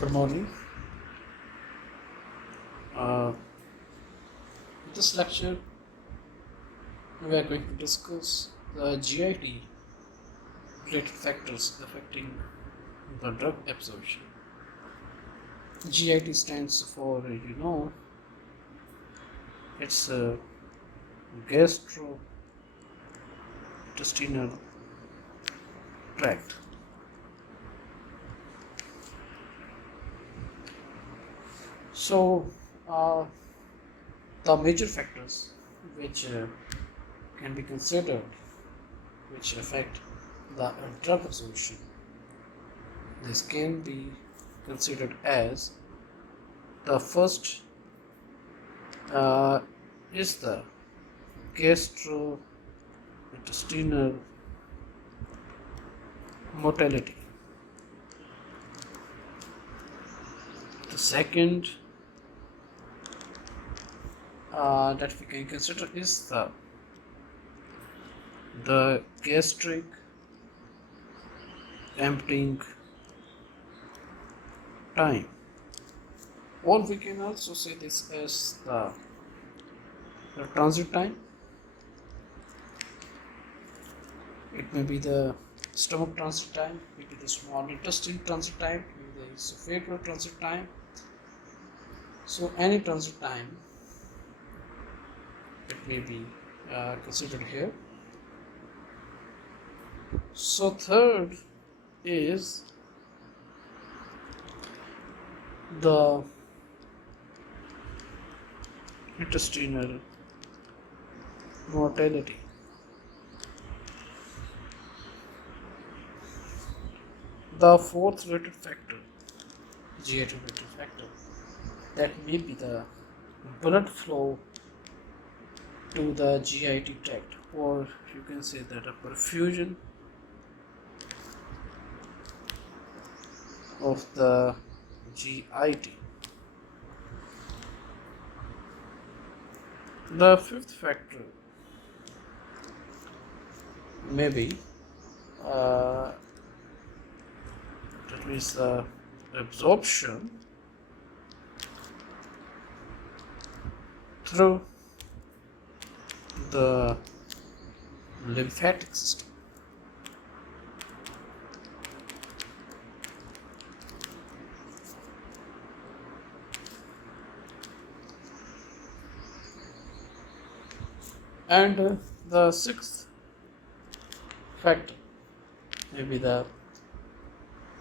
Good morning. In this lecture, we are going to discuss the GIT related factors affecting the drug absorption. GIT stands for, it's a gastrointestinal tract. So, the major factors which can be considered which affect the drug absorption, this can be considered as the first is the gastrointestinal motility. The second that we can consider is the gastric emptying time, or we can also say this as the transit time. It may be the stomach transit time, maybe the small intestine transit time, maybe the esophageal transit time. So any transit time it may be considered here. So third is the intestinal mortality. The fourth related factor, GIT related factor, that may be the blood flow to the GIT tract, or you can say that a perfusion of the GIT. The fifth factor may be that means the absorption through the lymphatic system. And the sixth factor may be the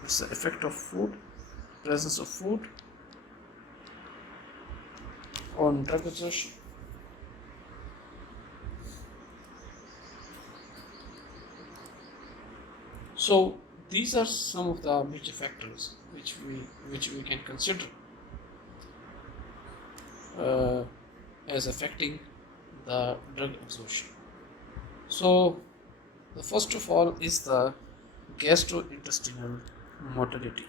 effect of food, presence of food on drug absorption. So these are some of the major factors which we can consider as affecting the drug absorption. So the first of all is the gastrointestinal motility.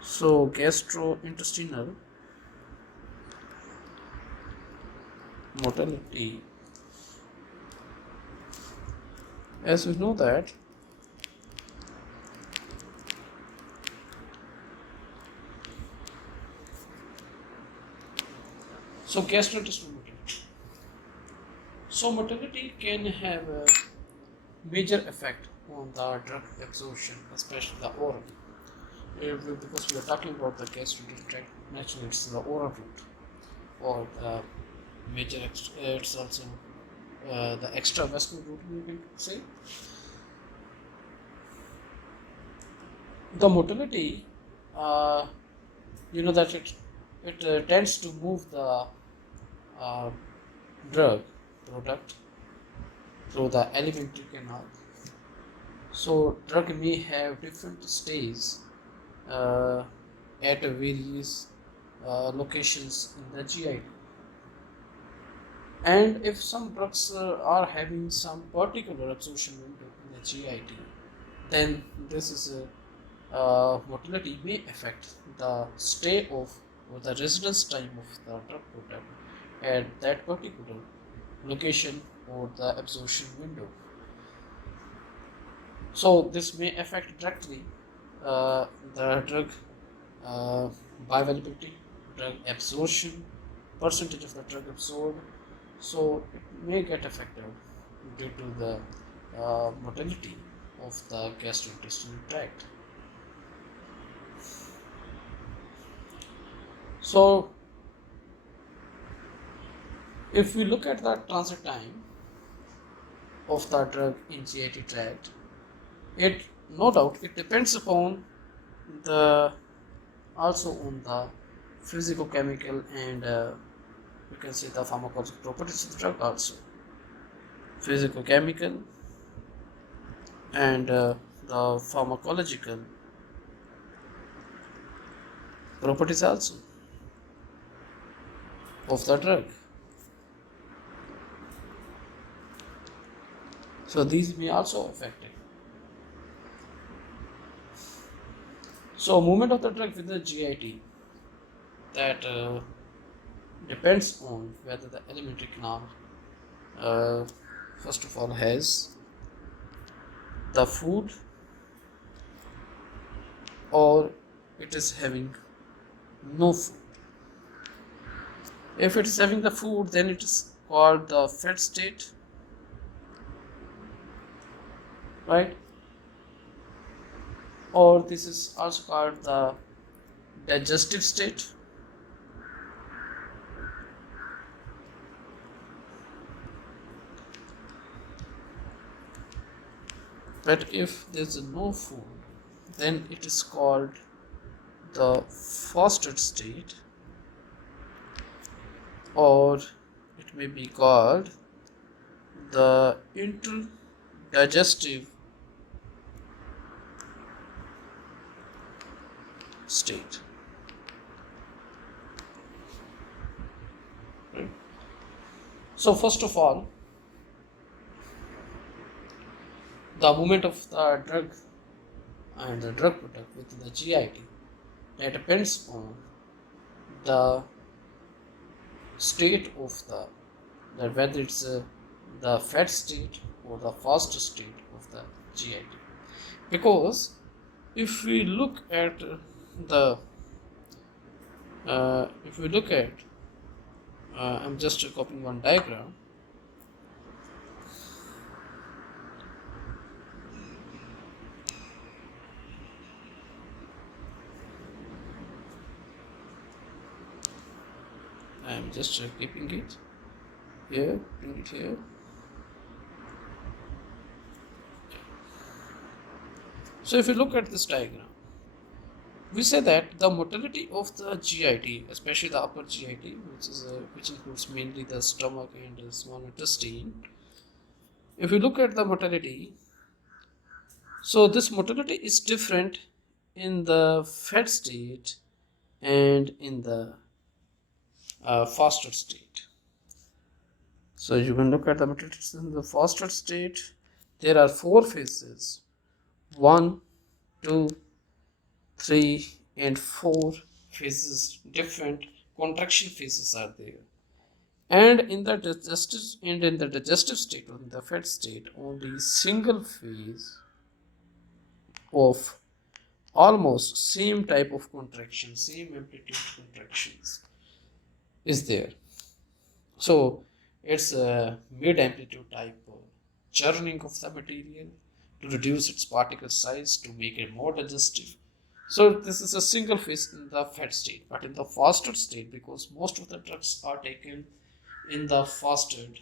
So gastrointestinal motility, as we know that gastrointestinal motility. So motility can have a major effect on the drug absorption, especially the oral. Because we are talking about the gastrointestinal tract, naturally it's the oral route, or the major. It's also the extravascular route, you can say. The motility, that it tends to move the drug product through the alimentary canal. So drug may have different stages at various locations in the GIT. And if some drugs are having some particular absorption window in the GIT, then this is motility may affect the stay of or the residence time of the drug product at that particular location or the absorption window. So this may affect directly the drug bioavailability, drug absorption, percentage of the drug absorbed. So it may get affected due to the motility of the gastrointestinal tract. So if we look at the transit time of the drug in GIT tract, it no doubt it depends upon the also on the physicochemical and you can say the pharmacological properties of the drug also. Physicochemical and the pharmacological properties also of the drug. So these may also affect it. So movement of the drug within the GIT that depends on whether the alimentary canal first of all has the food or it is having no food. If it is having the food, then it is called the fed state, right? Or this is also called the digestive state. But if there is no food, then it is called the fasted state, or it may be called the interdigestive state. Right? So first of all, the movement of the drug and the drug product within the GIT that depends on the state of the whether it's the fed state or the fast state of the GIT. Because if we look at the I'm just copying one diagram. I'm just keeping it here, bring it here. So if you look at this diagram, we say that the motility of the GIT, especially the upper GIT, which includes mainly the stomach and the small intestine. If you look at the motility, so this motility is different in the fed state and in the fasted state. So you can look at the motility in the fasted state. There are 4 phases: 1, 2, 3 and 4 phases. Different contraction phases are there. And in the digestive state or in the fed state, only single phase of almost same type of contraction, same amplitude contractions is there. So it's a mid amplitude type of churning of the material to reduce its particle size to make it more digestive. So this is a single phase in the fed state. But in the fasted state, because most of the drugs are taken in the fasted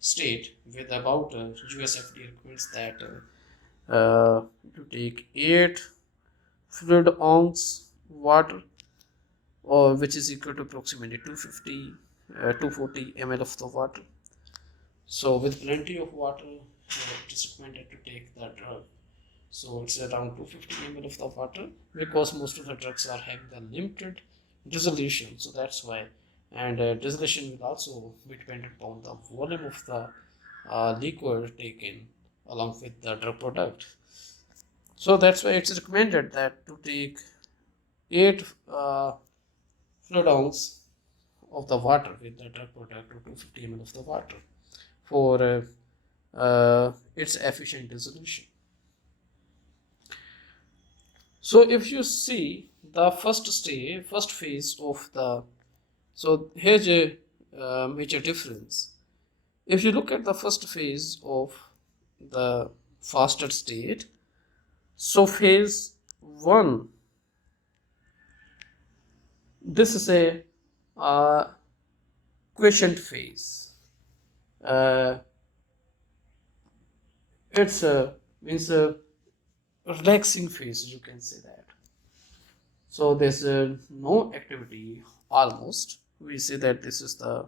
state, with about US FDA recommends that you take 8 fluid ounce water, or which is equal to approximately 240 ml of the water. So with plenty of water, it is recommended to take the drug. So it's around 250 ml of the water, because most of the drugs are having the limited dissolution. So that's why. And dissolution will also be dependent upon the volume of the liquid taken along with the drug product. So that's why it's recommended that to take 8 fluid ounce of the water with the drug product or 250 ml of the water for its efficient dissolution. So if you see the first phase of the, so here's a major difference. If you look at the first phase of the fasted state, so phase 1, this is a quiescent phase. It's a means a relaxing phase, you can say that. So there's no activity almost. We say that this is the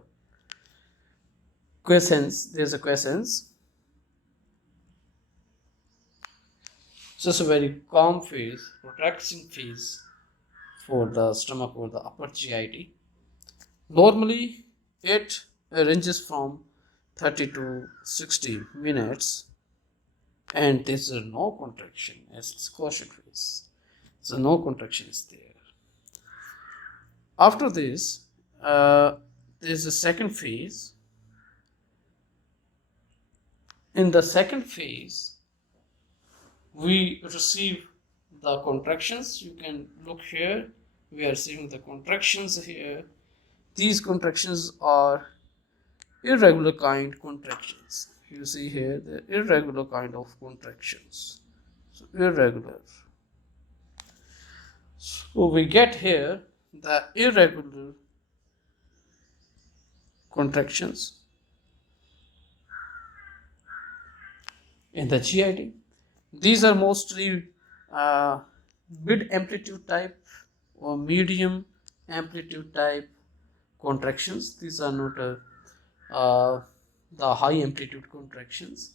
quiescence. There's a quiescence. So it's a very calm phase, relaxing phase for the stomach or the upper GIT. Normally, it ranges from 30 to 60 minutes, and there's no contraction as it's quiescent phase. So no contraction is there. After this, there's a second phase. In the second phase, we receive the contractions. You can look here. We are receiving the contractions here. These contractions are irregular kind contractions. You see here the irregular kind of contractions. So irregular. So we get here the irregular contractions in the GIT. These are mostly mid amplitude type or medium amplitude type contractions. These are not the high amplitude contractions.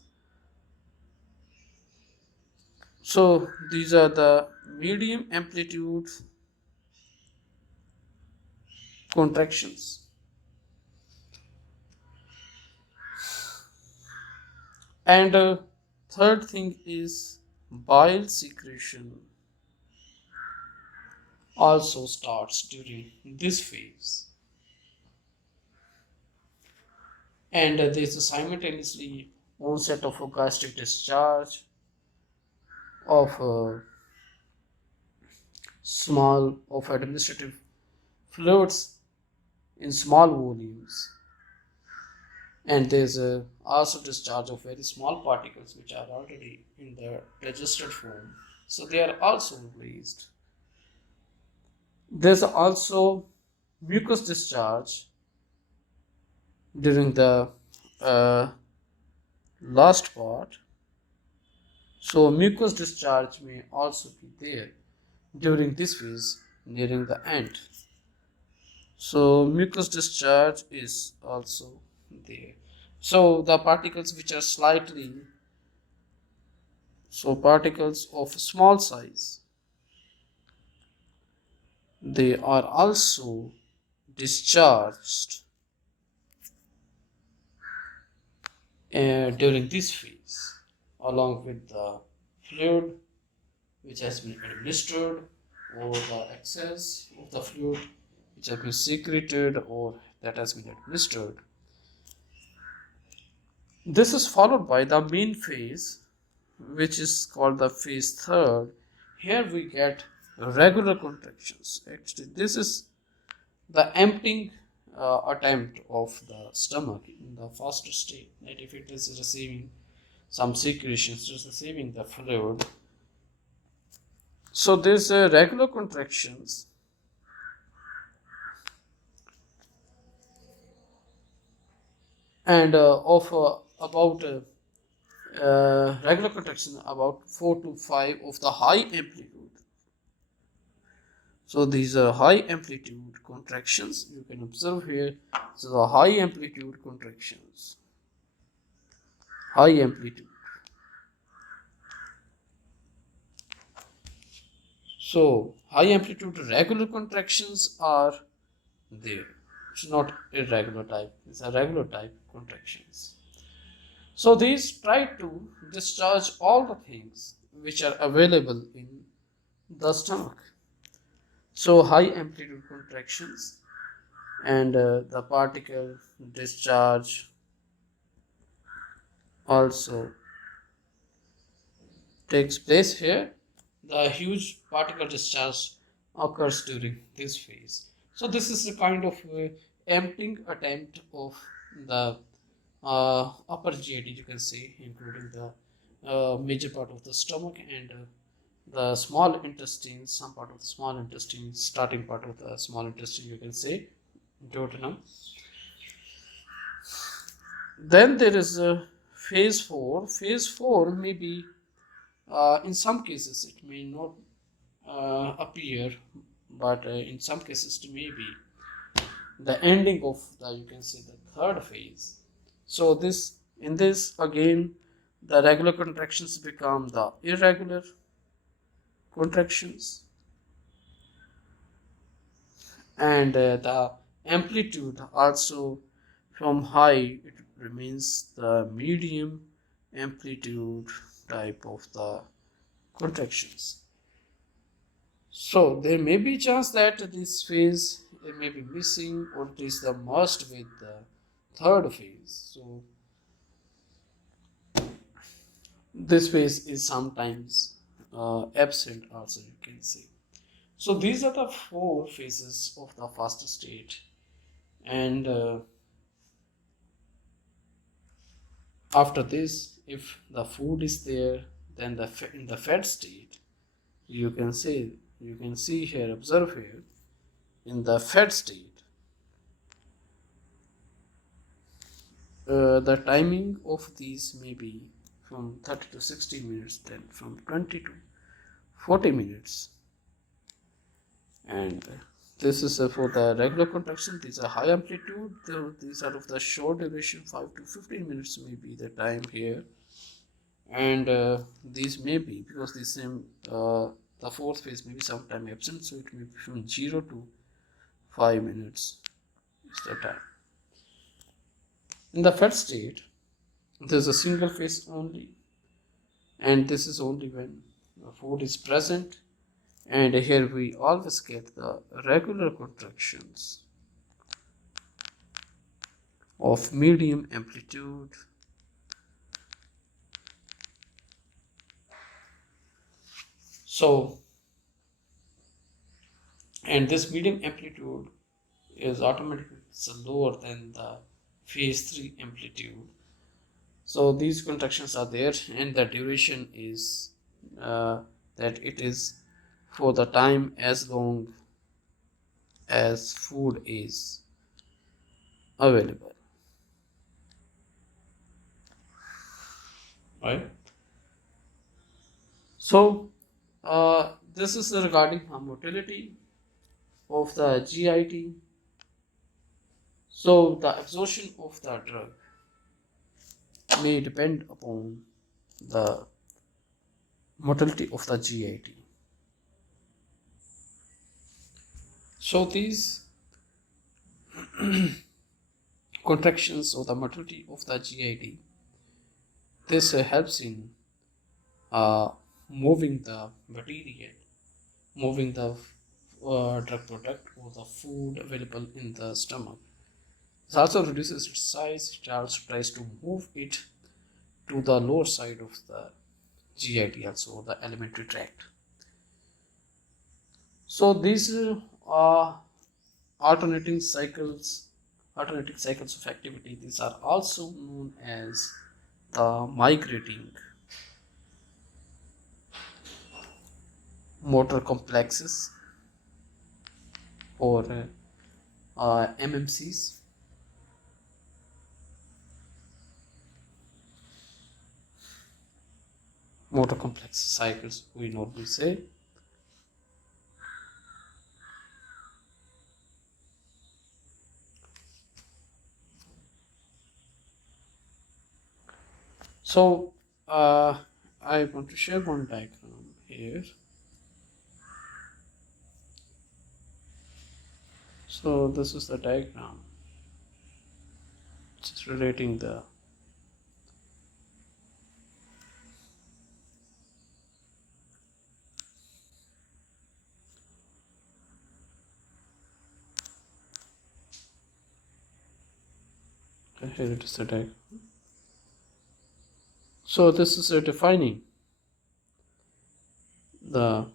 So these are the medium amplitude contractions. And third thing is bile secretion also starts during this phase. And there is a simultaneously onset of a gastric discharge of administrative fluids in small volumes, and there's also discharge of very small particles which are already in the digested form, so they are also released. There's also mucus discharge during the last part. So mucus discharge may also be there during this phase nearing the end. So mucus discharge is also there. So the particles which are particles of small size, they are also discharged during this phase, along with the fluid which has been administered, or the excess of the fluid which has been secreted or that has been administered. This is followed by the main phase, which is called the phase third. Here we get regular contractions. Actually, this is the emptying attempt of the stomach in the faster state. That if it is receiving some secretions, just receiving the fluid. So there's regular contractions, and of about regular contraction about 4 to 5 of the high amplitude. So these are high amplitude contractions. You can observe here. So the high amplitude contractions. High amplitude. So high amplitude regular contractions are there. It's not irregular type. These are regular type contractions. So these try to discharge all the things which are available in the stomach. So high amplitude contractions and the particle discharge also takes place here. the huge particle discharge occurs during this phase. So this is a kind of emptying attempt of the upper GIT, you can say, including the major part of the stomach and the small intestine, some part of the small intestine, starting part of the small intestine, you can say, duodenum. Then there is phase 4. Phase 4 may be, in some cases, it may not appear, but in some cases, it may be the ending of the, you can say, the third phase. So this, in this again, the regular contractions become the irregular contractions, and the amplitude also from high it remains the medium amplitude type of the contractions. So there may be chance that this phase may be missing, or it is the merged with the third phase. So this phase is sometimes absent also, you can say. So these are the 4 phases of the fast state, and after this, if the food is there, then in the fed state, you can see here, observe here, in the fed state, the timing of these may be from 30 to 60 minutes, then from 20 to 40 minutes, and this is for the regular contraction. These are high amplitude. These are of the short duration, 5 to 15 minutes may be the time here, and these may be, because the same the fourth phase may be sometime absent, so it may be from 0 to 5 minutes is the time. In the fed state, there is a single phase only, and this is only when the food is present, and here we always get the regular contractions of medium amplitude. So, and this medium amplitude is automatically lower than the phase 3 amplitude. So these contractions are there, and the duration is that it is for the time as long as food is available, right? So this is regarding motility of the GIT. So the absorption of the drug may depend upon the motility of the GIT. So these contractions or the motility of the GIT, this helps in moving the material, moving the drug product or the food available in the stomach. It also reduces its size. It also tries to move it to the lower side of the GIT, also the alimentary tract. So these alternating cycles of activity, these are also known as the migrating motor complexes, or MMCs. Motor complex cycles, we normally say. So I want to share one diagram here. So this is the diagram which is relating the here it is the diagram. So this is defining the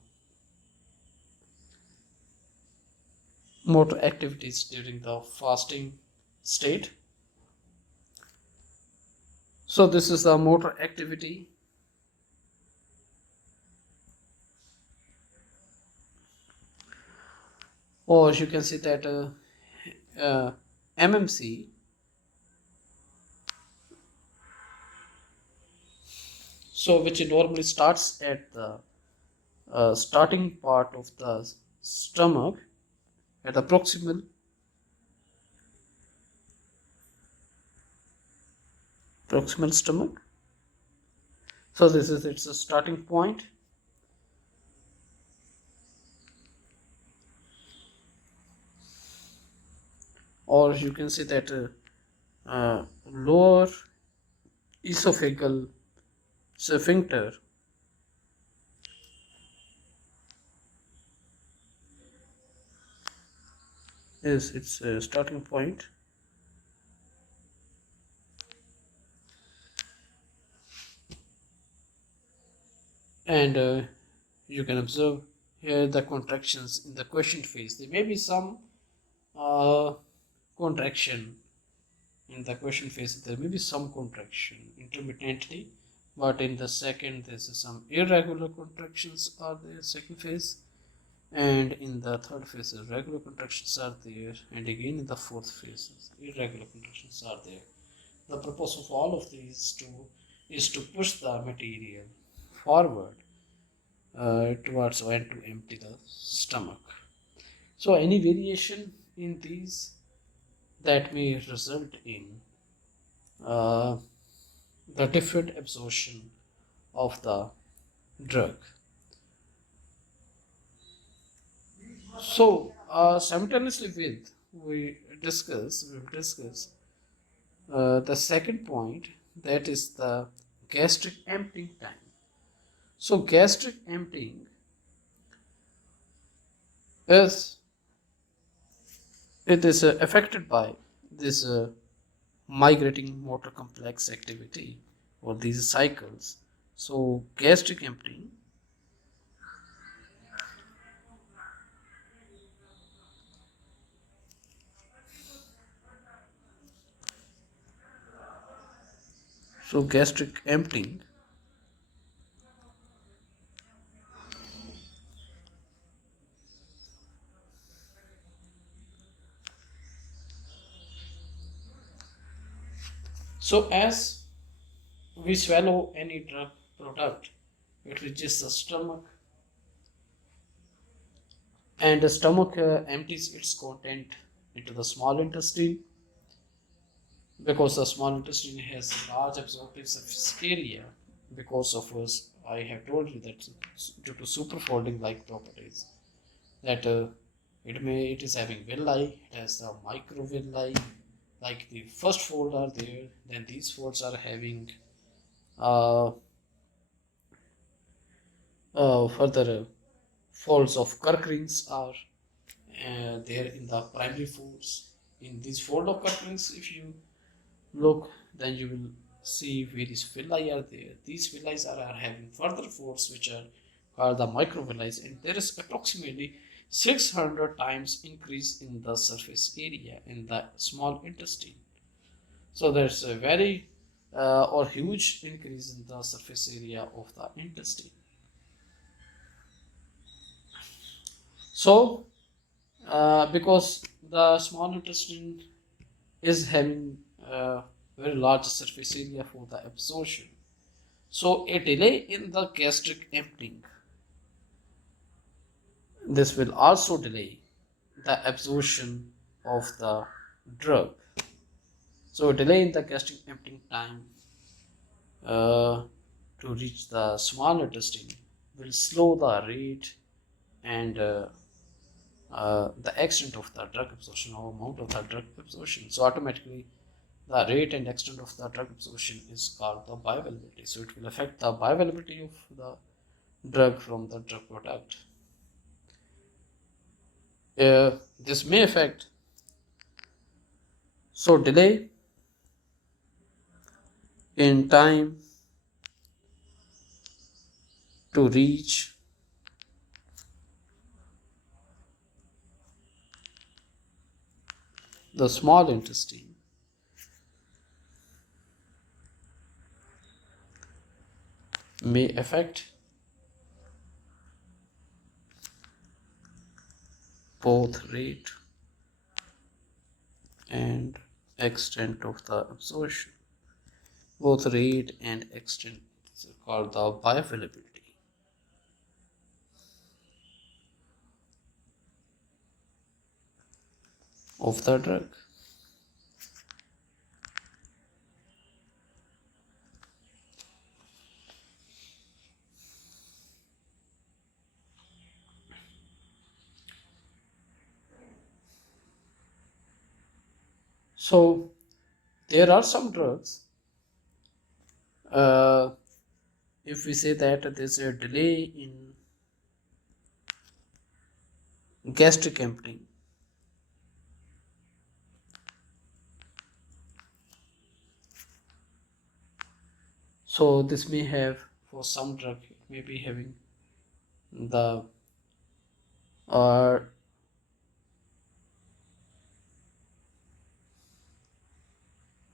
motor activities during the fasting state. So this is the motor activity, or you can see that MMC, so which normally starts at the starting part of the stomach at the proximal stomach. So this is its starting point, or you can say that lower esophageal sphincter is its starting point. And you can observe here the contractions in the question phase. There may be some contraction in the question phase. There may be some contraction intermittently, but in the second there's some irregular contractions are there, second phase, and in the third phase regular contractions are there, and again in the fourth phase irregular contractions are there. The purpose of all of these is to push the material forward towards and to empty the stomach. So any variation in these that may result in uh, the different absorption of the drug. So simultaneously with we will discuss the second point, that is the gastric emptying time. So gastric emptying is affected by this migrating motor complex activity or these cycles. So gastric emptying so gastric emptying so as we swallow any drug product, it reaches the stomach, and the stomach empties its content into the small intestine, because the small intestine has large absorptive surface area, because of us I have told you that due to superfolding like properties, that it is having villi, it has the microvilli, like the first fold are there, then these folds are having uh, further folds of Kirk rings are there in the primary folds. In this fold of Kirk rings, if you look, then you will see various villi are there. These villi are having further folds which are called the microvilli, and there is approximately 600 times increase in the surface area in the small intestine. So there's a very or huge increase in the surface area of the intestine. So because the small intestine is having very large surface area for the absorption, so a delay in the gastric emptying, this will also delay the absorption of the drug. So a delay in the gastric emptying time to reach the small intestine will slow the rate and the extent of the drug absorption or amount of the drug absorption. So automatically the rate and extent of the drug absorption is called the bioavailability. So it will affect the bioavailability of the drug from the drug product. This may affect, so delay in time to reach the small intestine may affect both rate and extent of the absorption. Both rate and extent is called the bioavailability of the drug. So there are some drugs, if we say that there's a delay in gastric emptying, so this may have, for some drug it may be having the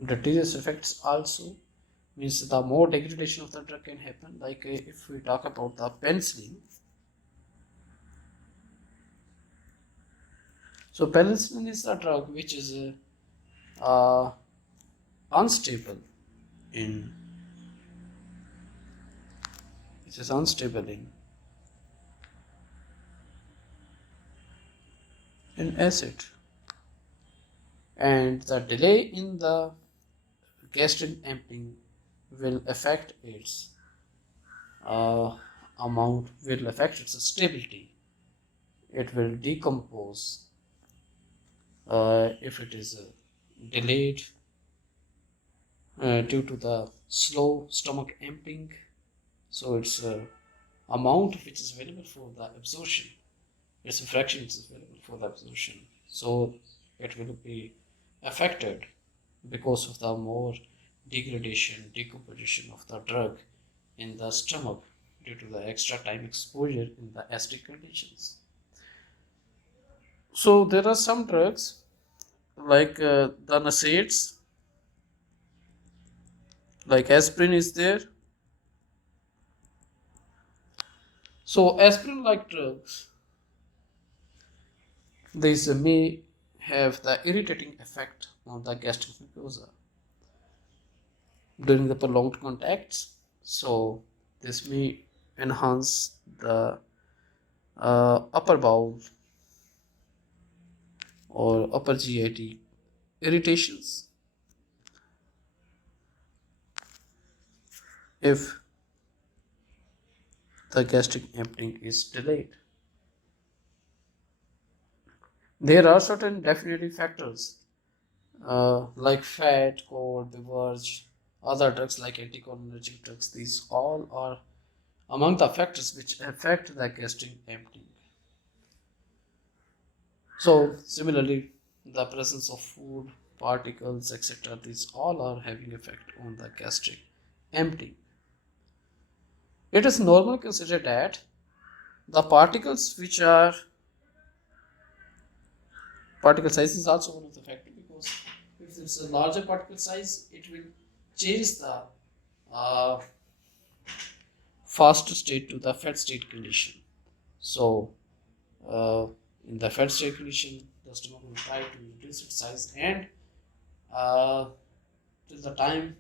deleterious effects also, means the more degradation of the drug can happen. Like if we talk about the penicillin, so penicillin is a drug which is unstable in in acid, and the delay in the gastric emptying will affect its will affect its stability. It will decompose if it is delayed due to the slow stomach emptying. So its amount which is available for the absorption, its fraction which is available for the absorption, so it will be affected because of the more degradation, decomposition of the drug in the stomach due to the extra time exposure in the acidic conditions. So there are some drugs like the NSAIDs, like aspirin is there. So aspirin like drugs, these may have the irritating effect on the gastric mucosa during the prolonged contacts. So this may enhance the upper bowel or upper GIT irritations if the gastric emptying is delayed. There are certain definitive factors like fat, cold, beverage, other drugs like anticholinergic drugs. These all are among the factors which affect the gastric emptying. So similarly, the presence of food, particles, etc., these all are having effect on the gastric emptying. It is normally considered that the particles which are particle size is also one of the factors, because if it's a larger particle size, it will change the fast state to the fed state condition. So in the fed state condition, the stomach will try to reduce its size, and till the time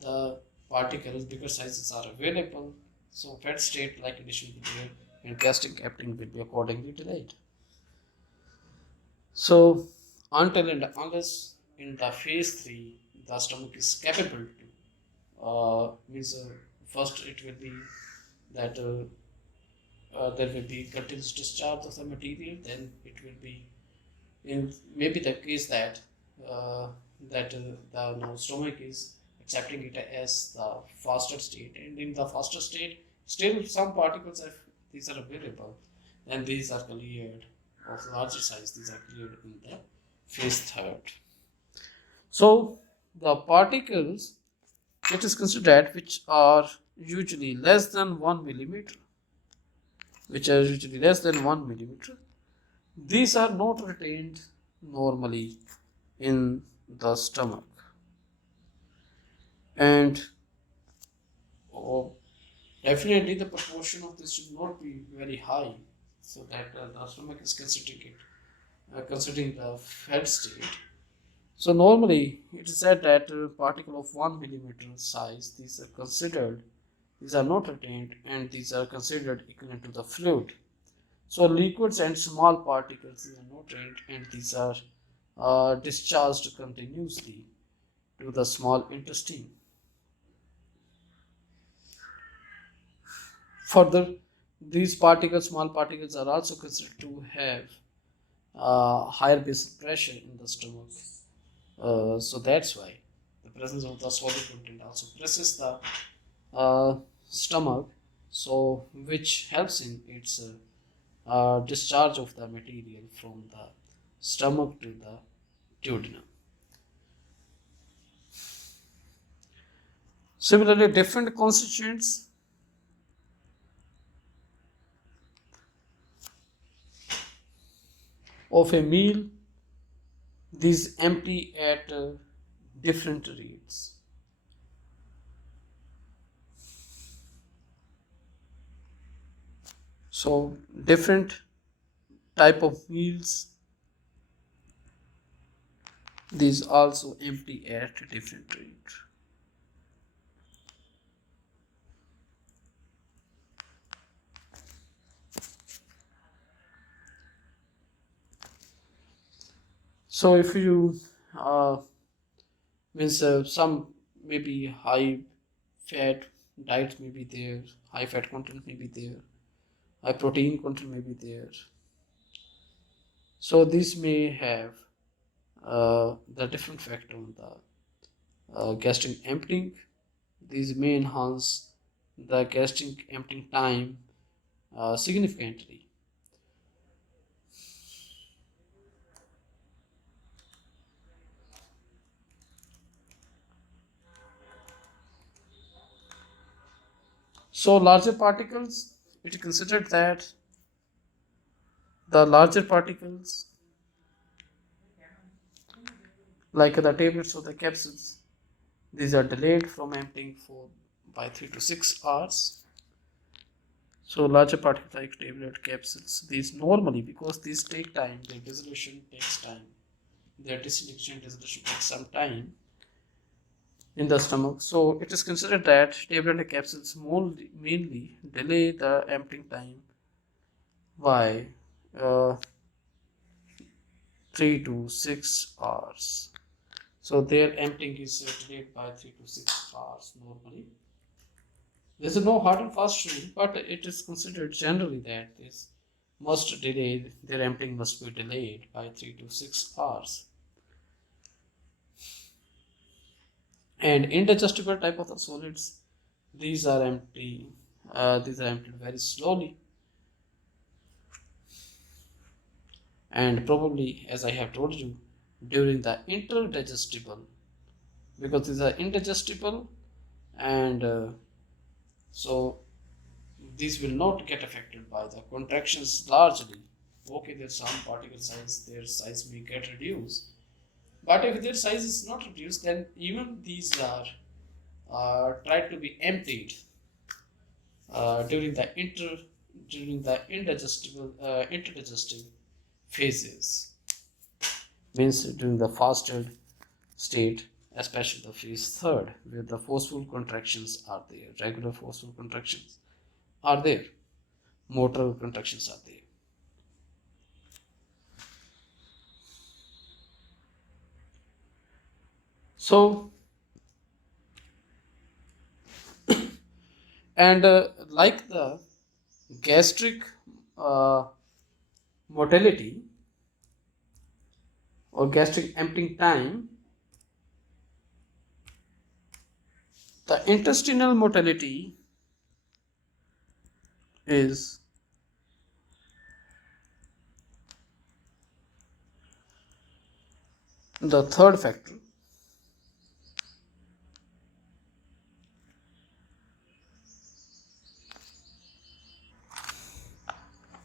the particles bigger sizes are available, so fed state like condition will be there, and gastric emptying will be accordingly delayed. So until and unless in the phase 3 the stomach is capable to means first it will be that there will be continuous discharge of the material, then it will be in maybe the case that the now stomach is accepting it as the faster state, and in the faster state still some particles are these are available, and these are cleared of larger size, these are cleared in the phase 3. So the particles, it is considered which are usually less than 1 millimeter, these are not retained normally in the stomach. And oh, definitely the proportion of this should not be very high, so that the stomach is considering the fed state. So normally it is said that a particle of 1 millimeter size, these are not retained, and these are considered equivalent to the fluid. So liquids and small particles, these are not retained, and these are discharged continuously to the small intestine. Further, these particles, small particles, are also considered to have higher basal pressure in the stomach. So that's why the presence of the solid content also presses the stomach, so which helps in its discharge of the material from the stomach to the duodenum. Similarly, different constituents of a meal, these empty at different rates. So different type of meals, these also empty at different rates. So if you means some maybe high fat diet may be there, high fat content may be there, high protein content may be there. So this may have the different factor on the gastric emptying. These may enhance the gastric emptying time significantly. So larger particles, it is considered that the larger particles like the tablets or the capsules, these are delayed from emptying for by 3 to 6 hours. So larger particles like tablet capsules, these normally, because these take time, their dissolution takes time, their dissolution takes some time in the stomach. So it is considered that tablet capsules mainly delay the emptying time by uh, 3 to 6 hours. So their emptying is delayed by 3 to 6 hours normally. There is no hard and fast rule, but it is considered generally that this must delay, their emptying must be delayed by 3 to 6 hours. And indigestible type of the solids, these are emptied very slowly, and probably, as I have told you, during the interdigestible, because these are indigestible, and so these will not get affected by the contractions largely. Okay, there's some particle size, their size may get reduced, but if their size is not reduced, then even these are tried to be emptied during the interdigestive phases, means during the fasted state, especially the phase third, where the forceful contractions are there, regular forceful contractions are there, motor contractions are there. So, and like the gastric motility or gastric emptying time, the intestinal motility is the third factor.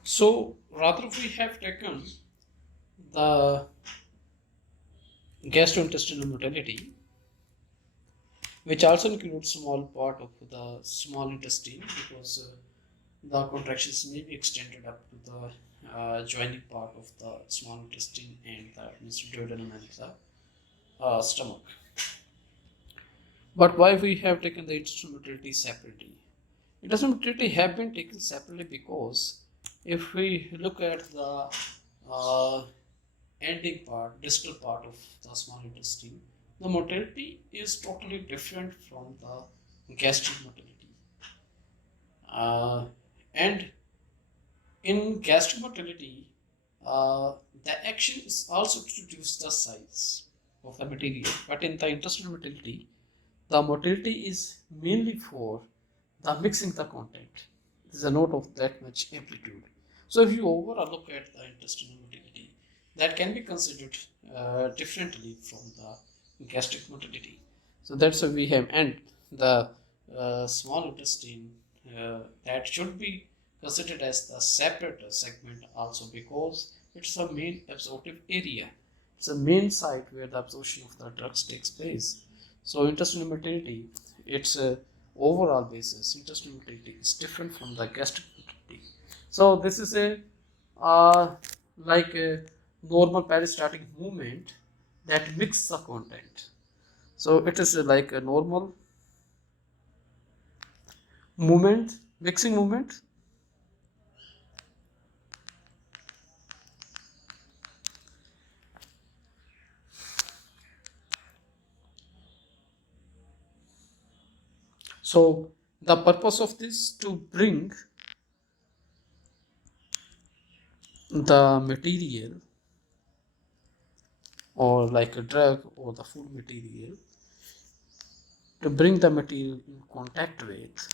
So rather we have taken the gastrointestinal motility, which also includes small part of the small intestine, because the contractions may be extended up to the joining part of the small intestine and the means duodenum and the stomach. But why we have taken the intestinal motility separately? Intestinal motility have been taken separately because if we look at the uh, ending part, distal part of the small intestine, the motility is totally different from the gastric motility. And in gastric motility, uh, the action is also to reduce the size of the material, but in the intestinal motility, the motility is mainly for the mixing the content. It is a note of that much amplitude. So if you overall look at the intestinal motility, that can be considered differently from the gastric motility. So that's why we have, and the small intestine, that should be considered as the separate segment also, because it's a main absorptive area. It's a main site where the absorption of the drugs takes place. So intestinal motility, its overall basis, intestinal motility is different from the gastric motility. So this is a like a normal peristaltic movement that mixes the content. So it is like a normal movement, mixing movement. So the purpose of this to bring the material, or like a drug or the food material, to bring the material in contact with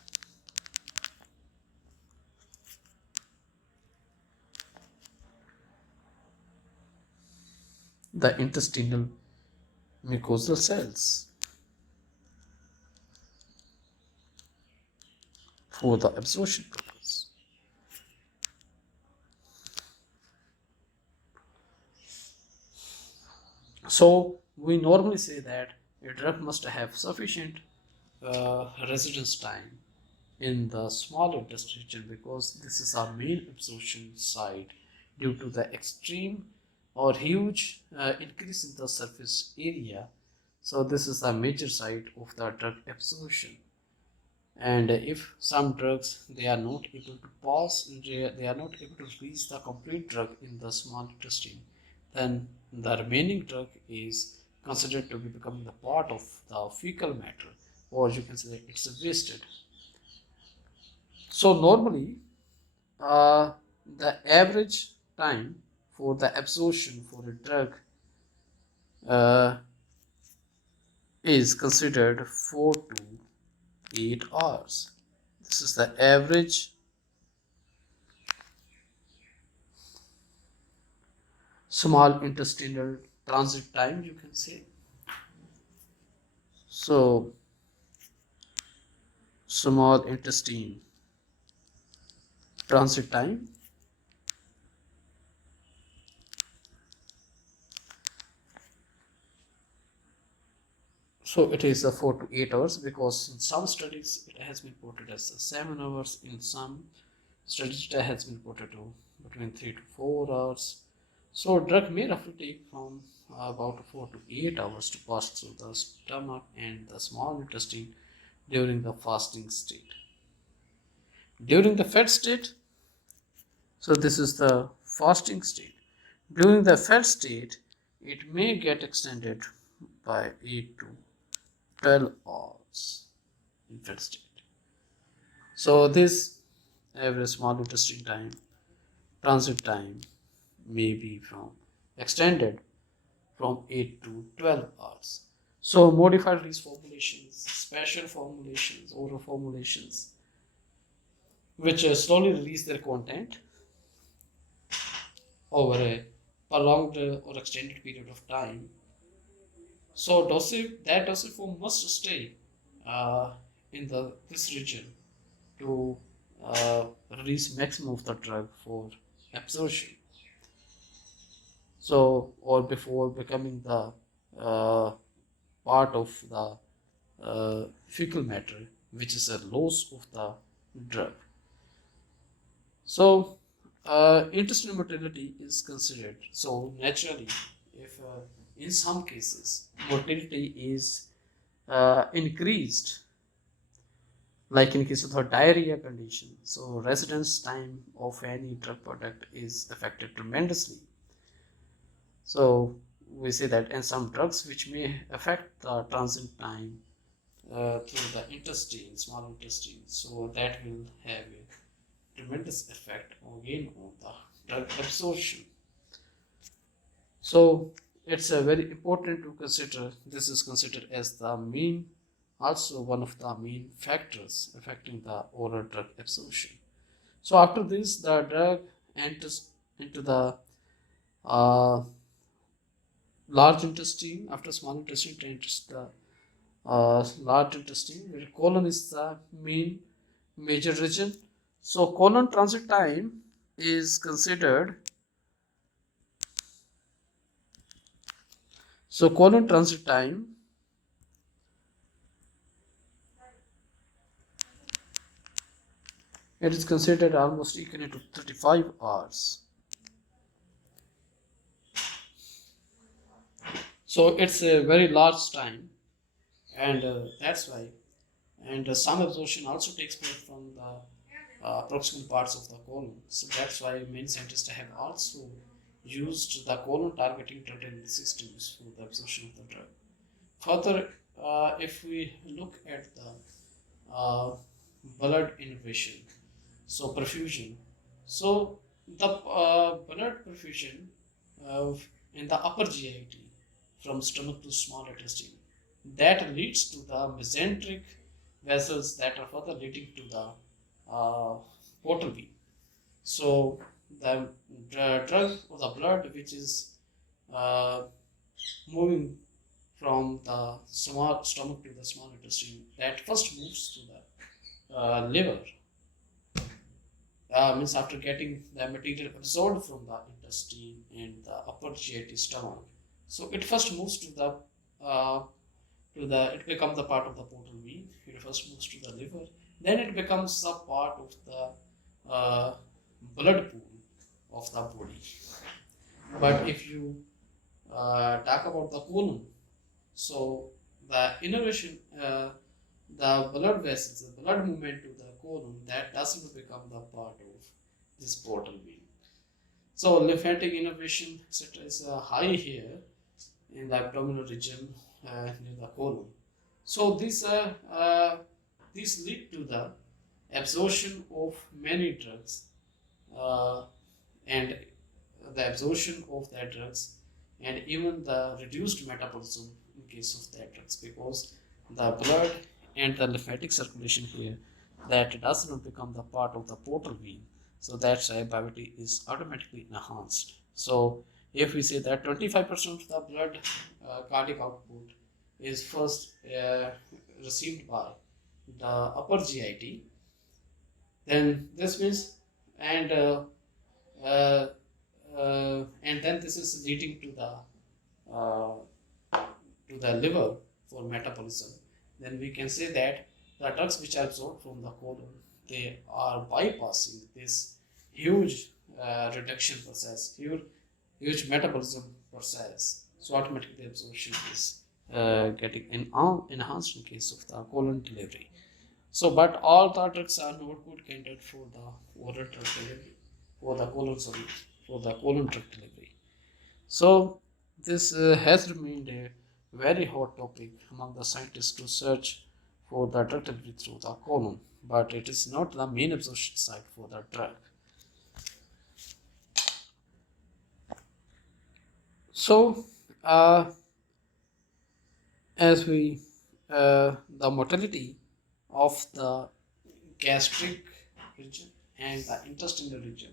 the intestinal mucosal cells for the absorption purpose. So we normally say that a drug must have sufficient residence time in the small intestine region, because this is our main absorption site due to the extreme or huge increase in the surface area. So this is a major site of the drug absorption. And if some drugs they are not able to pass, they are not able to reach the complete drug in the small intestine, then the remaining drug is considered to be becoming the part of the fecal matter, or you can say it's wasted. So normally, uh, the average time for the absorption for a drug uh, is considered 4 to 8 hours. This is the average small intestinal transit time, you can say. So small intestine transit time, so it is a 4 to 8 hours, because in some studies it has been quoted as 7 hours, in some studies it has been quoted to between 3 to 4 hours. So drug may roughly take from about 4 to 8 hours to pass through the stomach and the small intestine during the fasting state. During the fed state, so this is the fasting state. During the fed state, it may get extended by 8 to 12 hours in fed state. So this average small intestine time, transit time, may be from extended from 8 to 12 hours. So modified release formulations, special formulations, oral formulations, which slowly release their content over a prolonged or extended period of time. So that dosage form must stay uh, in the this region to release maximum of the drug for absorption. So or before becoming the part of the fecal matter, which is a loss of the drug. So, intestinal mortality is considered. So, naturally, if in some cases mortality is increased, like in case of the diarrhea condition, so residence time of any drug product is affected tremendously. So, we say that, and some drugs which may affect the transit time through the intestine, small intestine, so that will have a tremendous effect again on the drug absorption. So it's very important to consider, this is considered as the main, also one of the main factors affecting the oral drug absorption. So after this, the drug enters into the uh, large intestine. After small intestine, it enters the large intestine, where colon is the main major region. So colon transit time is considered. So colon transit time it is considered almost equal to 35 hours. So it's a very large time, and that's why. And some absorption also takes place from the proximal parts of the colon. So that's why many scientists have also used the colon targeting drug delivery systems for the absorption of the drug. Further, if we look at the blood innervation, so perfusion, so the blood perfusion uh, in the upper GIT from stomach to small intestine, that leads to the mesenteric vessels that are further leading to the portal vein. So the drug or the blood which is uh, moving from the small stomach to the small intestine, that first moves to the liver, means after getting the material absorbed from the intestine and the upper GIT stomach. So it first moves it becomes the part of the portal vein. It first moves to the liver, then it becomes a part of the blood pool of the body. But if you talk about the colon, so the innervation, the blood vessels, the blood movement to the colon, that doesn't become the part of this portal vein. So lymphatic innervation, etc., is high here in the abdominal region near the colon. So these lead to the absorption of many drugs uh, and the absorption of that drugs and even the reduced metabolism in case of that drugs, because the blood and the lymphatic circulation here, that does not become the part of the portal vein, so that's why bioavailability is automatically enhanced. So if we say that 25% of the blood cardiac output is first received by the upper GIT, then this means, and uh, and then this is leading uh, to the liver for metabolism. Then we can say that the drugs which are absorbed from the colon, they are bypassing this huge reduction process, huge metabolism process. So automatically absorption is getting enhanced in case of the colon delivery. So, but all the drugs are not good candidate for the oral drug delivery, for the colon, sorry, for the colon drug delivery. So, this has remained a very hot topic among the scientists to search for the drug delivery through the colon, but it is not the main absorption site for the drug. So, as we the mortality of the gastric region and the intestinal region,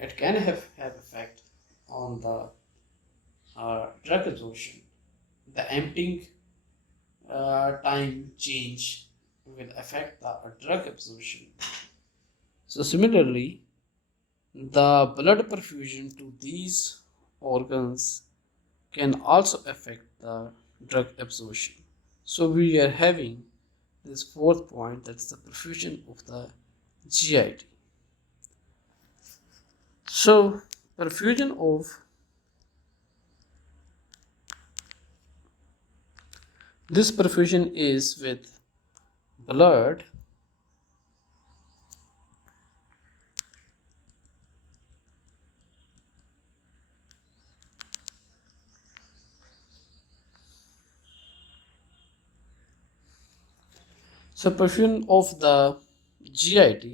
it can have effect on the drug absorption. The emptying time change will affect the drug absorption. So similarly, the blood perfusion to these organs can also affect the drug absorption. So we are having this fourth point, that's the perfusion of the GIT. So perfusion of this perfusion is with blood so perfusion of the GIT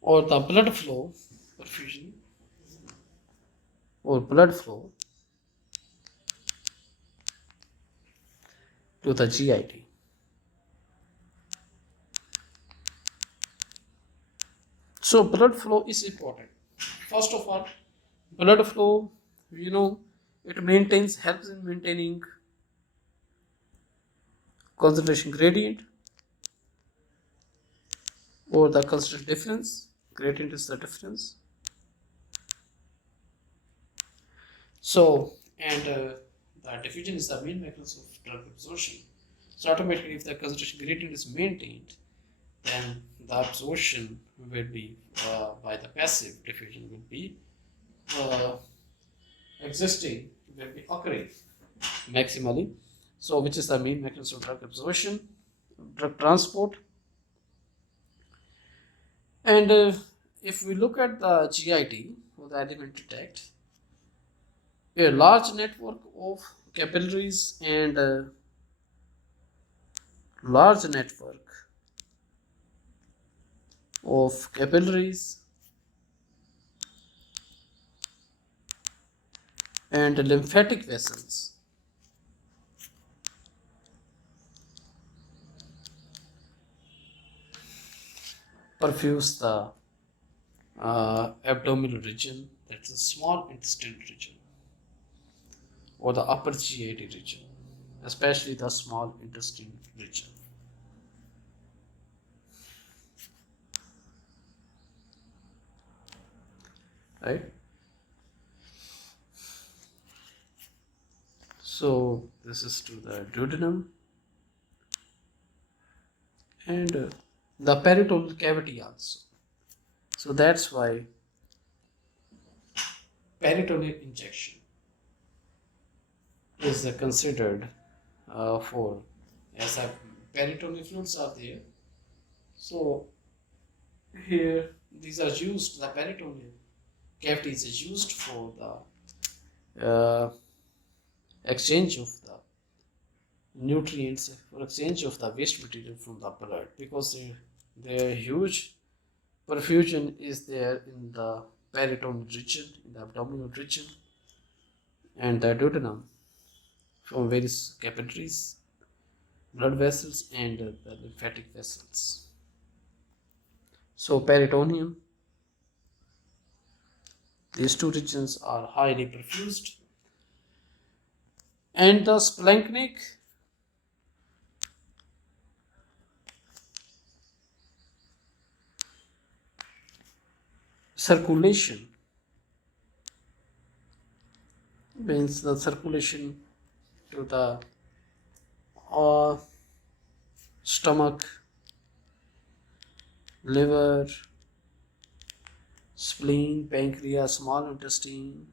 or the blood flow perfusion or blood flow to the GIT. So blood flow is important. First of all, blood flow, it helps in maintaining concentration gradient or the concentration difference. Gradient is the difference. So, and the diffusion is the main mechanism of drug absorption. So automatically, if the concentration gradient is maintained, then the absorption will be by the passive diffusion will be uh, existing, will be occurring maximally. So, which is the main mechanism of drug absorption, drug transport. And if we look at the GIT or the element detect, a large network of capillaries and large network of capillaries and lymphatic vessels perfuse the abdominal region, that's the small intestine region, or the upper GIT region, especially the small intestine region. Right? So this is to the duodenum and the peritoneal cavity also. So that's why peritoneal injection is considered for, as a peritoneal fluids are there. So here these are used, the peritoneal cavities is used for the exchange of the nutrients, for exchange of the waste material from the blood, because their huge perfusion is there in the peritoneal region, in the abdominal region, and the duodenum from various capillaries, blood vessels, and the lymphatic vessels. So peritoneum, these two regions are highly perfused, and the splanchnic circulation means the circulation to the stomach, liver, spleen, pancreas, small intestine,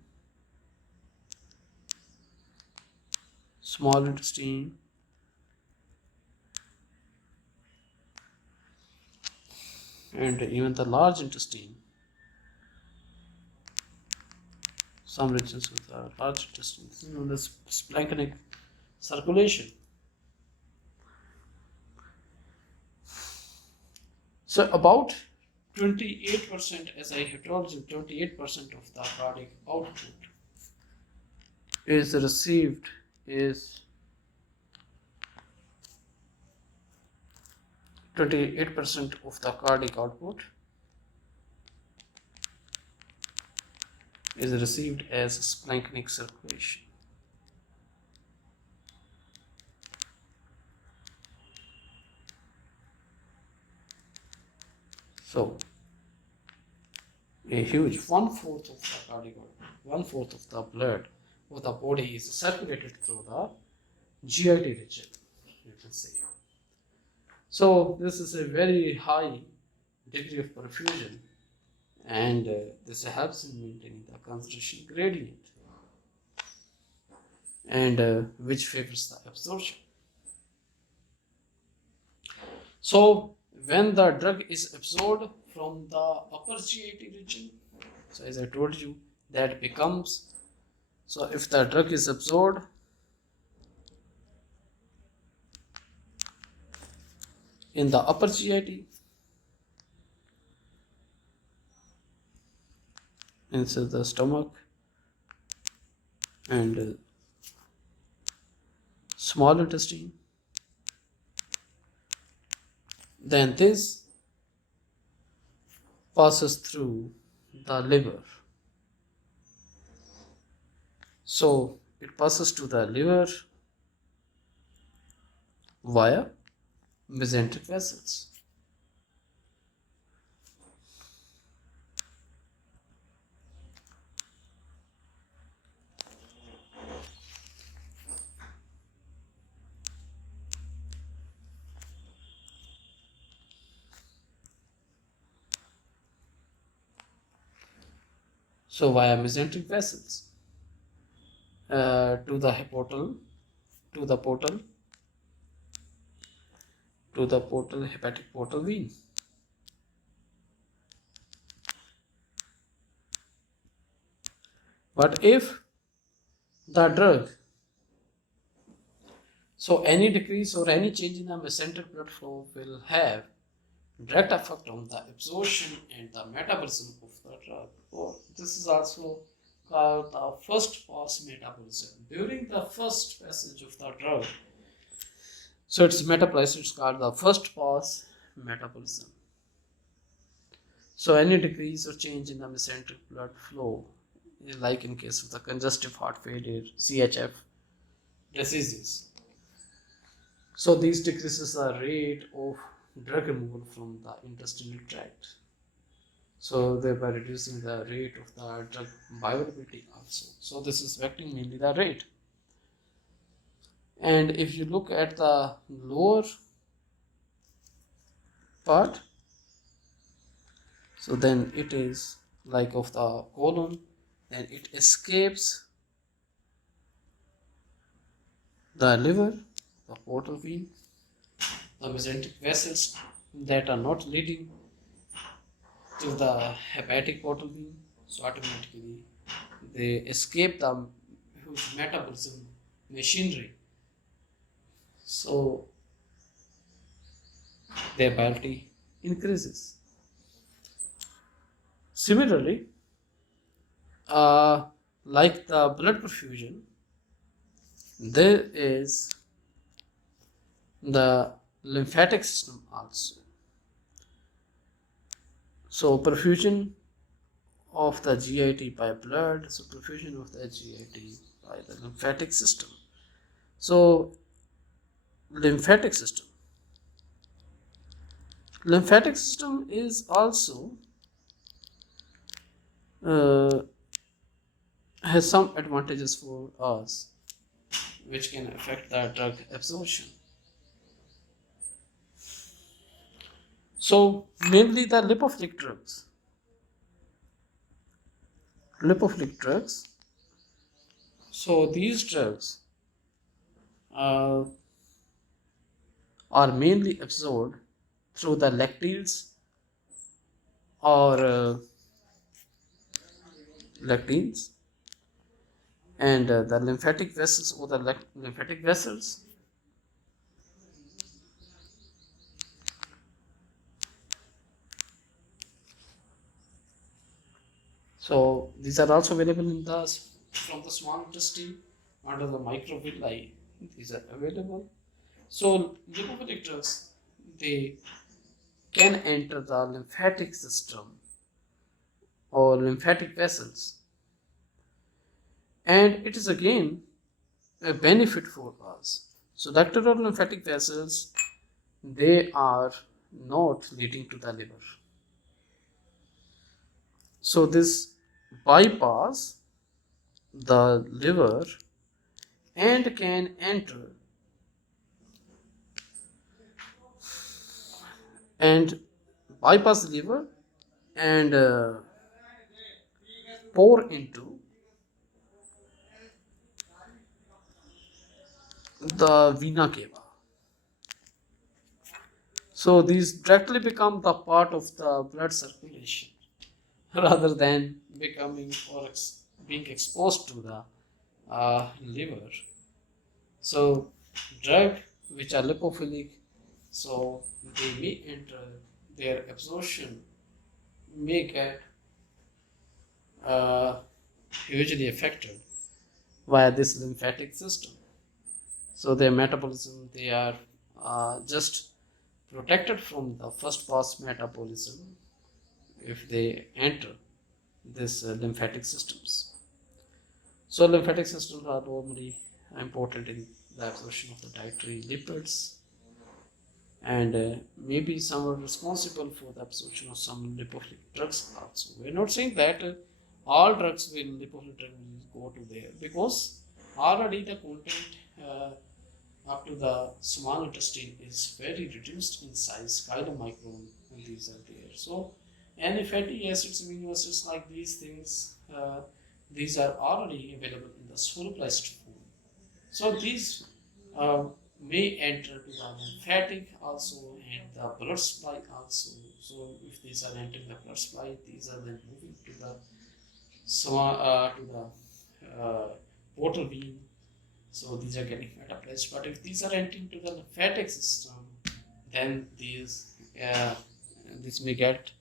and even the large intestine. Some regions with large intestines, this splanchnic circulation. So about 28%, as I have told you, 28% of the cardiac output is received is 28% of the cardiac output is received as splanchnic circulation. So a huge one-fourth of the one-fourth of the blood of the body is circulated through the GIT region, you can say. So this is a very high degree of perfusion, and this helps in maintaining the concentration gradient, and which favors the absorption. So when the drug is absorbed from the upper GIT region, so as I told you, that becomes, so if the drug is absorbed in the upper GIT, inside the stomach and small intestine, then this passes through the liver. So it passes to the liver via mesenteric vessels. So via mesenteric vessels to the portal, to the hepatic portal vein. But if the drug, so any decrease or any change in the mesenteric blood flow will have direct effect on the absorption and the metabolism of the drug. Or this is also called the first pass metabolism. During the first passage of the drug, so its metabolism is called the first pass metabolism. So any decrease or change in the mesenteric blood flow, like in case of the congestive heart failure, CHF diseases, so these decreases the rate of drug removal from the intestinal tract, so thereby reducing the rate of the drug bioavailability also. So this is affecting mainly the rate. And if you look at the lower part, so then it is like of the colon, and it escapes the liver, the portal vein, the mesenteric vessels that are not leading to the hepatic portal vein, so automatically they escape the huge metabolism machinery, so their vitality increases. Similarly, like the blood perfusion, there is the lymphatic system also. So perfusion of the GIT by blood, so perfusion of the GIT by the lymphatic system. So lymphatic system is also has some advantages for us which can affect the drug absorption. So mainly the lipophilic drugs. So these drugs are mainly absorbed through the lectins or lectins and the lymphatic vessels or the lymphatic vessels. So these are also available in the from the small intestine under the microvilli. These are available. So lipophilic drugs, they can enter the lymphatic system or lymphatic vessels, and it is again a benefit for us. So ductal or lymphatic vessels, they are not leading to the liver. So this bypass the liver and can enter and bypass the liver and pour into the vena cava. So these directly become the part of the blood circulation rather than becoming or being exposed to the liver. So drug which are lipophilic, so they may enter, their absorption may get uh, hugely affected via this lymphatic system. So their metabolism, they are just protected from the first pass metabolism if they enter this lymphatic systems. So lymphatic systems are normally important in the absorption of the dietary lipids and maybe some are responsible for the absorption of some lipophilic drugs also. We're not saying that all drugs will lipophilic drug will go to there because already the content up to the small intestine is very reduced in size, chylomicron, and these are there. So any fatty acids, amino acids like these things, these are already available in the solubilized form. So these uh, may enter to the lymphatic also and the blood supply also. So if these are entering the blood supply, these are then moving to the portal vein. So these are getting metabolized. But if these are entering to the lymphatic system, then this may get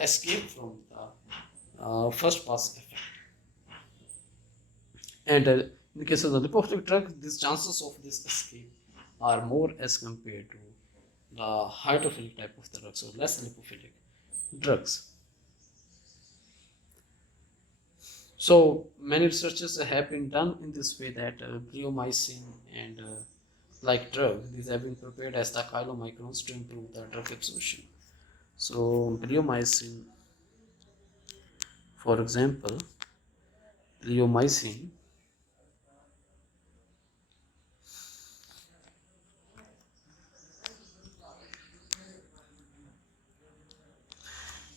escape from the first pass effect. And in the case of the lipophilic drug, these chances of this escape are more as compared to the hydrophilic type of the drugs or less lipophilic drugs. So many researches have been done in this way that bleomycin and like drug, these have been prepared as the chylomicrons to improve the drug absorption. So bleomycin, for example, bleomycin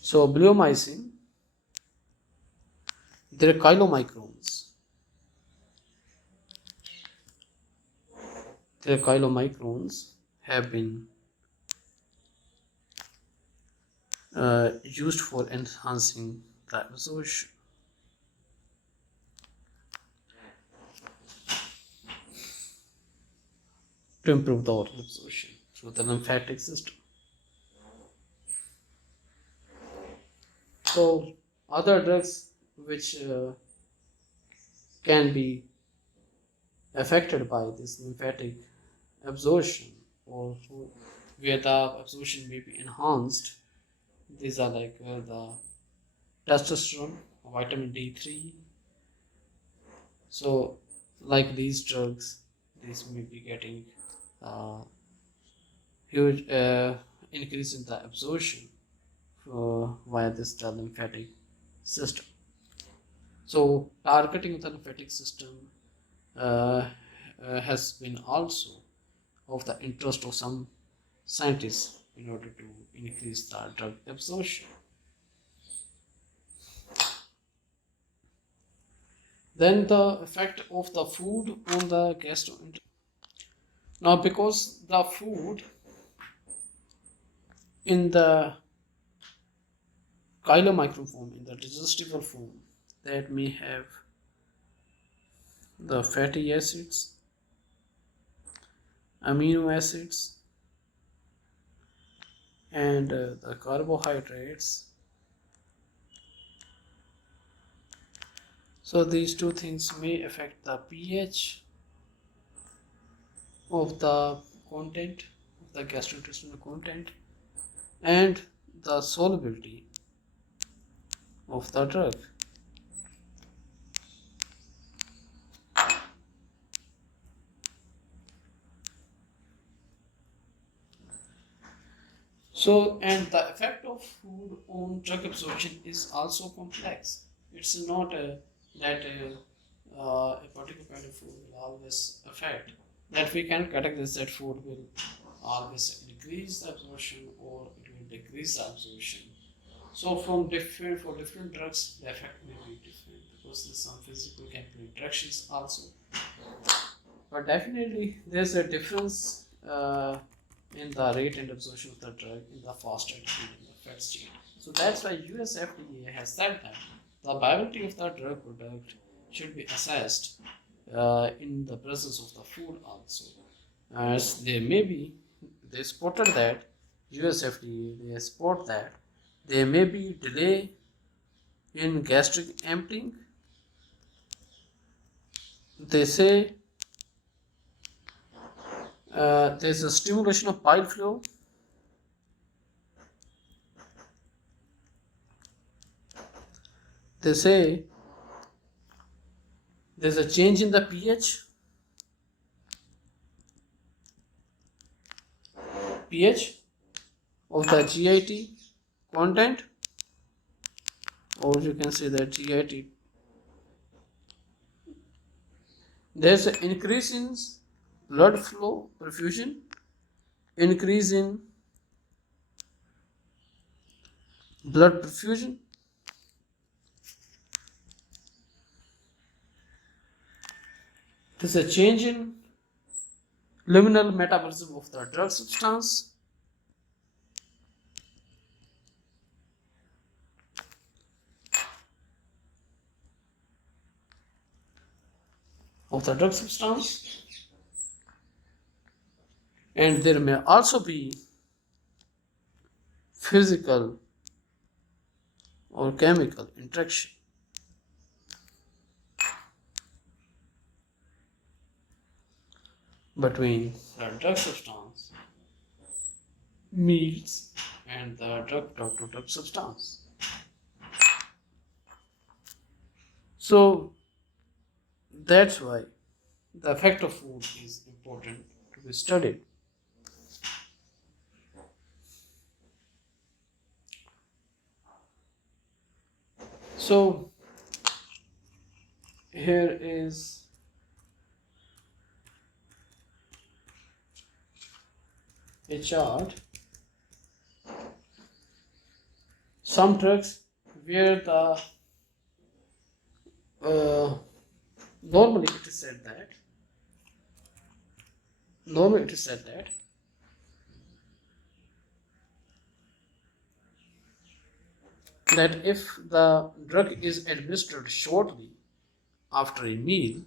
so bleomycin, their chylomicrons, have been used for enhancing the absorption. To improve the oral absorption through the lymphatic system. So other drugs which can be affected by this lymphatic absorption or where the absorption may be enhanced, these are like the testosterone, vitamin D3. So like these drugs, these may be getting huge increase in the absorption via this lymphatic system. So targeting the lymphatic system has been also of the interest of some scientists in order to increase the drug absorption. Then the effect of the food on the gastrointestinal. Now because the food in the chylomicron form, in the digestible form, that may have the fatty acids, amino acids, and the carbohydrates. So these two things may affect the pH of the content, of the gastrointestinal content, and the solubility of the drug. So, and the effect of food on drug absorption is also complex. It's not that a particular kind of food will always affect, that we can categorize that food will always increase the absorption or it will decrease the absorption. So, for different drugs, the effect may be different because there's some physical chemical interactions also. But definitely, there's a difference in the rate and absorption of the drug in the fast acting and the fat state. So that's why US FDA has said that the viability of the drug product should be assessed in the presence of the food also. As they spotted that US FDA they spot that there may be delay in gastric emptying. They say there's a stimulation of bile flow. They say there's a change in the pH of the GIT content, or you can say that GIT. There's an increase in blood flow perfusion, increase in blood perfusion. There's a change in luminal metabolism of the drug substance. And there may also be physical or chemical interaction between the drug substance, meals, and the drug substance. So that's why the effect of food is important to be studied. So here is a chart. Some drugs where the normally it is said that if the drug is administered shortly after a meal,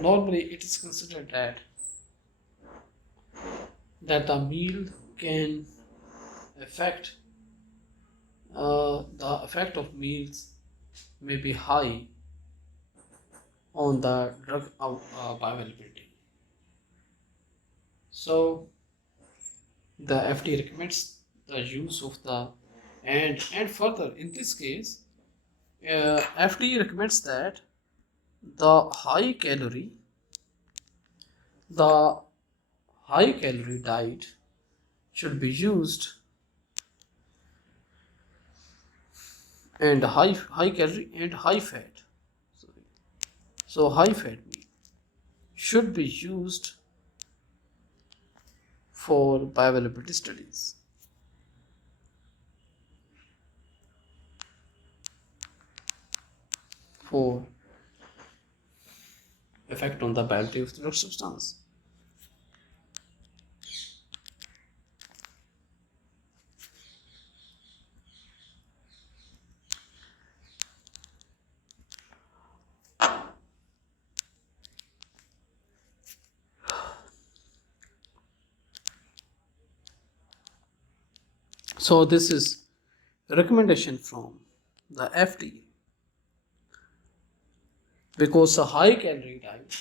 normally it is considered that the meal can affect the effect of meals may be high on the drug bioavailability. So the FDA recommends the use of the and further in this case FDA recommends that the high calorie diet should be used, and high calorie and high fat. So high fat meat should be used for bioavailability studies. For effect on the bioavailability of the drug substance. So this is a recommendation from the FDA, because a high calorie diet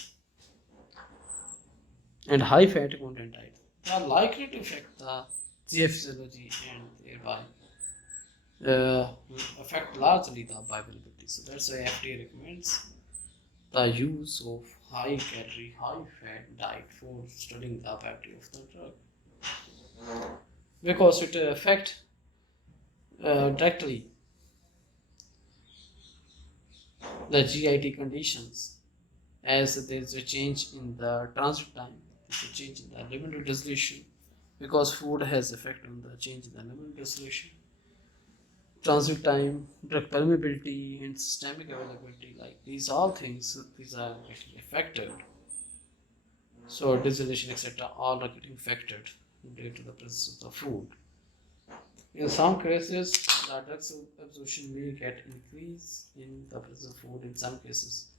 and high fat content diet are likely to affect the GI physiology and thereby uh, affect largely the bioavailability. So that's why FDA recommends the use of high calorie, high fat diet for studying the bioavailability of the drug, because it affect directly the GIT conditions, as there is a change in the transit time, there is a change in the liminal dissolution, because food has effect on the change in the liminal dissolution, transit time, drug permeability, and systemic availability. Like these all things, these are actually affected. So dissolution, etc., all are getting affected due to the presence of the food. In some cases, the drug absorption may get increase in the presence of food. In some cases,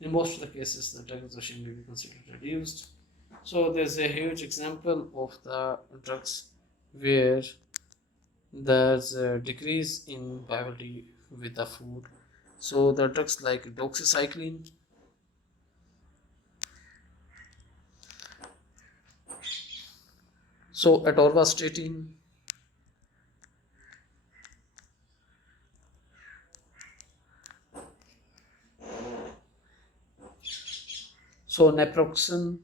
in most of the cases, the drug absorption may be considered reduced. So there's a huge example of the drugs where there's a decrease in bioavailability with the food. So the drugs like doxycycline, so atorvastatin, so naproxen,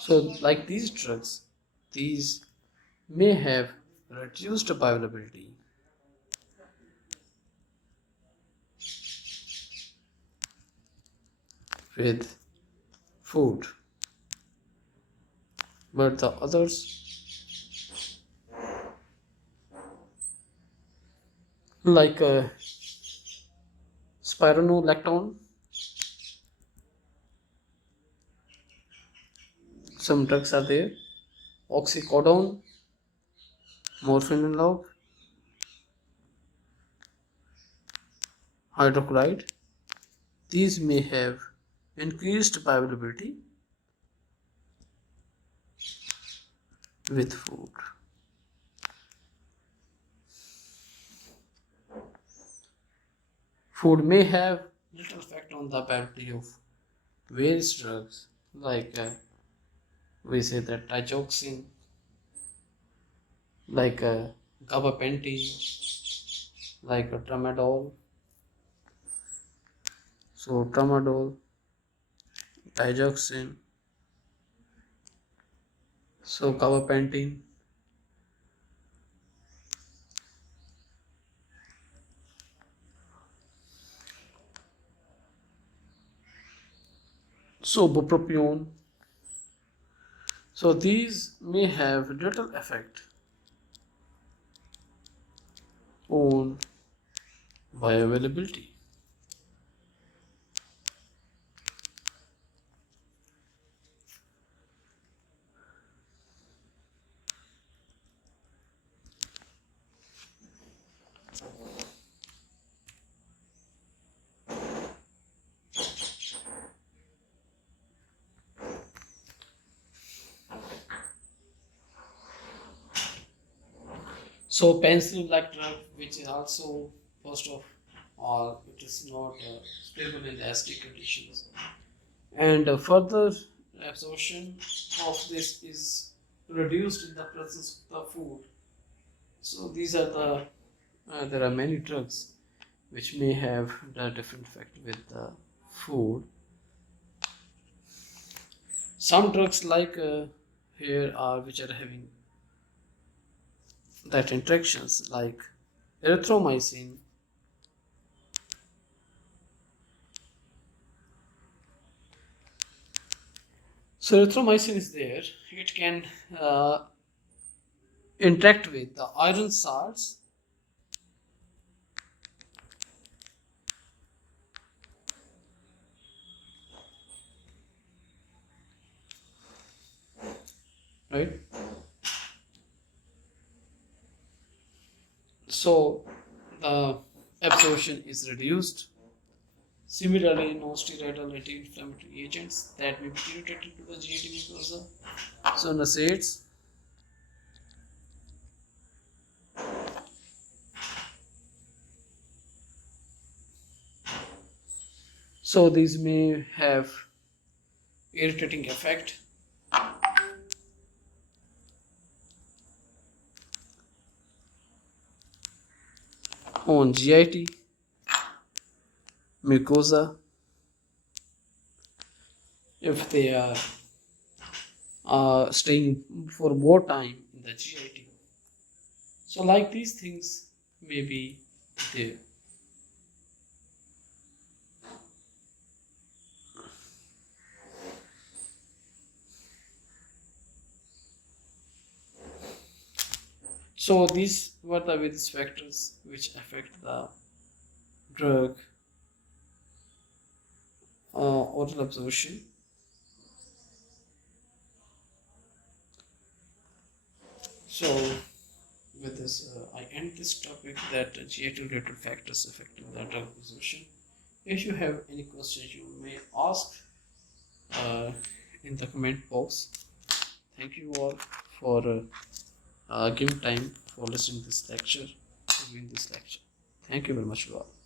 so like these drugs, these may have reduced bioavailability with food, but the others like spironolactone, some drugs are there, oxycodone, morphine analog, hydrochloride, these may have increased bioavailability with food. Food may have little effect on the bioavailability of various drugs, like we say that digoxin, like gabapentin, like tramadol. So tramadol, digoxin, so gabapentin. So bupropion. So these may have little effect on bioavailability. So penicillin like drug, which is also first of all, it is not stable in the acidic conditions, and further absorption of this is reduced in the presence of the food. So these are the there are many drugs which may have the different effect with the food. Some drugs like here are which are having that interactions like erythromycin. So erythromycin is there. It can interact with the iron salts, right? So the absorption is reduced. Similarly, non-steroidal anti-inflammatory agents that may be irritated to the GIT mucosa. So NSAIDs. So these may have irritating effect on GIT, mucosa, if they are staying for more time in the GIT. So like these things may be there. So these were the various factors which affect the drug oral absorption. So with this, I end this topic that GIT related factors affecting the drug absorption. If you have any questions, you may ask in the comment box. Thank you all for giving time for listening this lecture, viewing this lecture. Thank you very much, all.